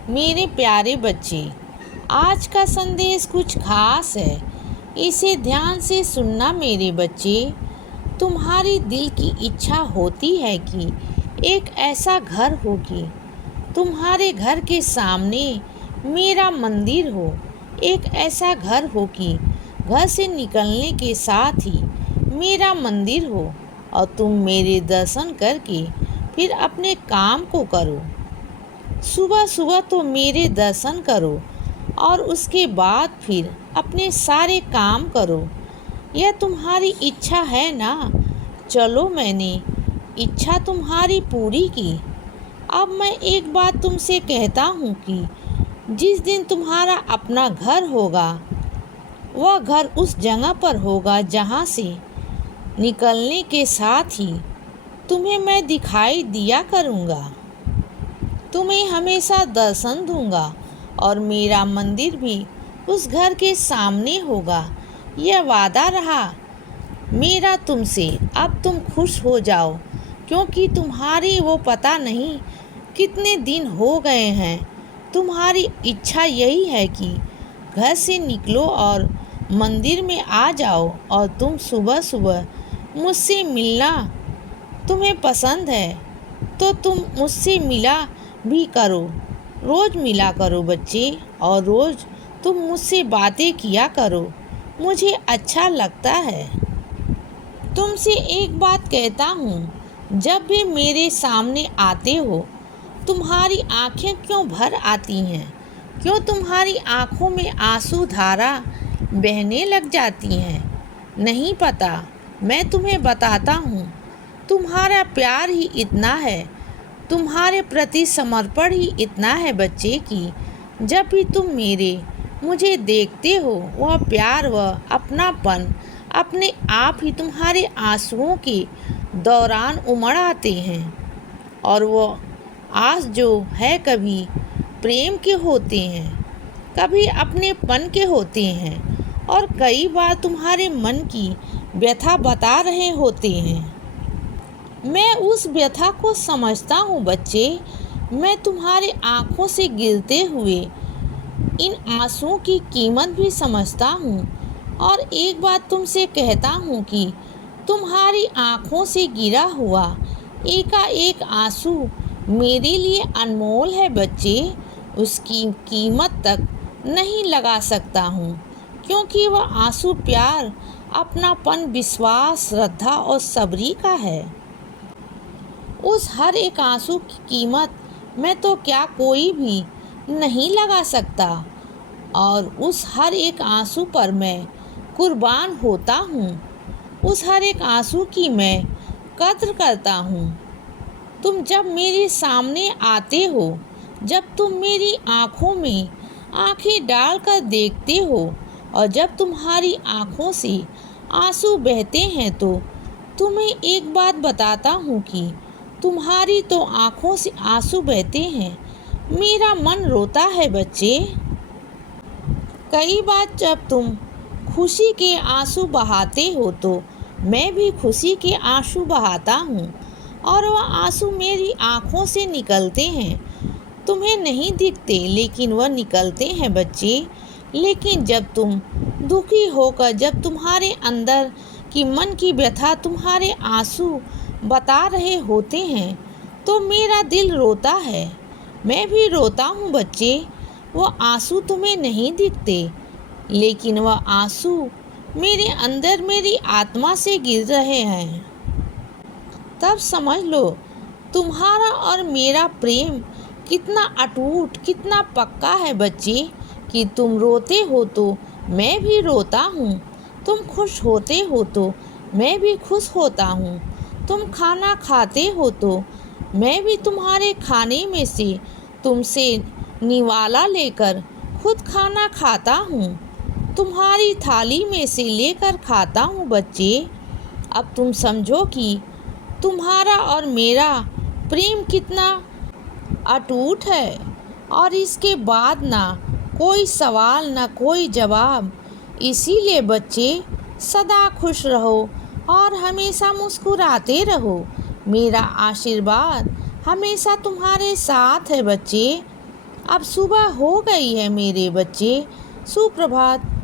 मेरे प्यारे बच्चे, आज का संदेश कुछ खास है। इसे ध्यान से सुनना मेरे बच्चे। तुम्हारी दिल की इच्छा होती है कि एक ऐसा घर हो कि तुम्हारे घर के सामने मेरा मंदिर हो। एक ऐसा घर हो कि घर से निकलने के साथ ही मेरा मंदिर हो और तुम मेरे दर्शन करके फिर अपने काम को करो। सुबह सुबह तो मेरे दर्शन करो और उसके बाद फिर अपने सारे काम करो। यह तुम्हारी इच्छा है ना? चलो, मैंने इच्छा तुम्हारी पूरी की। अब मैं एक बात तुमसे कहता हूँ कि जिस दिन तुम्हारा अपना घर होगा, वह घर उस जगह पर होगा जहाँ से निकलने के साथ ही तुम्हें मैं दिखाई दिया करूँगा। तुम्हें हमेशा दर्शन दूंगा और मेरा मंदिर भी उस घर के सामने होगा। यह वादा रहा मेरा तुमसे। अब तुम खुश हो जाओ, क्योंकि तुम्हारी वो पता नहीं कितने दिन हो गए हैं। तुम्हारी इच्छा यही है कि घर से निकलो और मंदिर में आ जाओ और तुम सुबह सुबह मुझसे मिलना तुम्हें पसंद है तो तुम मुझसे मिला भी करो। रोज़ मिला करो बच्चे, और रोज़ तुम मुझसे बातें किया करो। मुझे अच्छा लगता है। तुमसे एक बात कहता हूँ, जब भी मेरे सामने आते हो तुम्हारी आंखें क्यों भर आती हैं? क्यों तुम्हारी आंखों में आंसू धारा बहने लग जाती हैं? नहीं पता? मैं तुम्हें बताता हूँ। तुम्हारा प्यार ही इतना है, तुम्हारे प्रति समर्पण ही इतना है बच्चे कि जब भी तुम मुझे देखते हो, वह प्यार व अपनापन अपने आप ही तुम्हारे आंसुओं के दौरान उमड़ आते हैं। और वो आस जो है कभी प्रेम के होते हैं, कभी अपनेपन के होते हैं, और कई बार तुम्हारे मन की व्यथा बता रहे होते हैं। मैं उस व्यथा को समझता हूँ बच्चे। मैं तुम्हारे आँखों से गिरते हुए इन आंसुओं की कीमत भी समझता हूँ। और एक बात तुमसे कहता हूँ कि तुम्हारी आँखों से गिरा हुआ एकाएक आंसू मेरे लिए अनमोल है बच्चे। उसकी कीमत तक नहीं लगा सकता हूँ, क्योंकि वह आंसू प्यार, अपनापन, विश्वास, श्रद्धा और सब्री का है। उस हर एक आंसू की कीमत मैं तो क्या कोई भी नहीं लगा सकता, और उस हर एक आंसू पर मैं कुर्बान होता हूँ। उस हर एक आंसू की मैं कद्र करता हूँ। तुम जब मेरे सामने आते हो, जब तुम मेरी आँखों में आँखें डालकर देखते हो, और जब तुम्हारी आँखों से आंसू बहते हैं, तो तुम्हें एक बात बताता हूँ कि तुम्हारी तो आँखों से आंसू बहते हैं, मेरा मन रोता है बच्चे। कई बार जब तुम खुशी के आंसू बहाते हो, तो मैं भी खुशी के आंसू बहाता हूँ, और वह आंसू मेरी आँखों से निकलते हैं। तुम्हें नहीं दिखते, लेकिन वह निकलते हैं बच्चे। लेकिन जब तुम दुखी होकर, जब तुम्हारे अंदर की मन की व्यथा तुम्हारे आंसू बता रहे होते हैं, तो मेरा दिल रोता है। मैं भी रोता हूँ बच्चे। वह आंसू तुम्हें नहीं दिखते, लेकिन वह आंसू मेरे अंदर, मेरी आत्मा से गिर रहे हैं। तब समझ लो तुम्हारा और मेरा प्रेम कितना अटूट, कितना पक्का है बच्चे, कि तुम रोते हो तो मैं भी रोता हूँ, तुम खुश होते हो तो मैं भी खुश होता हूँ, तुम खाना खाते हो तो मैं भी तुम्हारे खाने में से तुमसे निवाला लेकर खुद खाना खाता हूँ, तुम्हारी थाली में से लेकर खाता हूँ बच्चे। अब तुम समझो कि तुम्हारा और मेरा प्रेम कितना अटूट है, और इसके बाद ना कोई सवाल, ना कोई जवाब। इसीलिए बच्चे, सदा खुश रहो और हमेशा मुस्कुराते रहो। मेरा आशीर्वाद हमेशा तुम्हारे साथ है बच्चे। अब सुबह हो गई है मेरे बच्चे, सुप्रभात।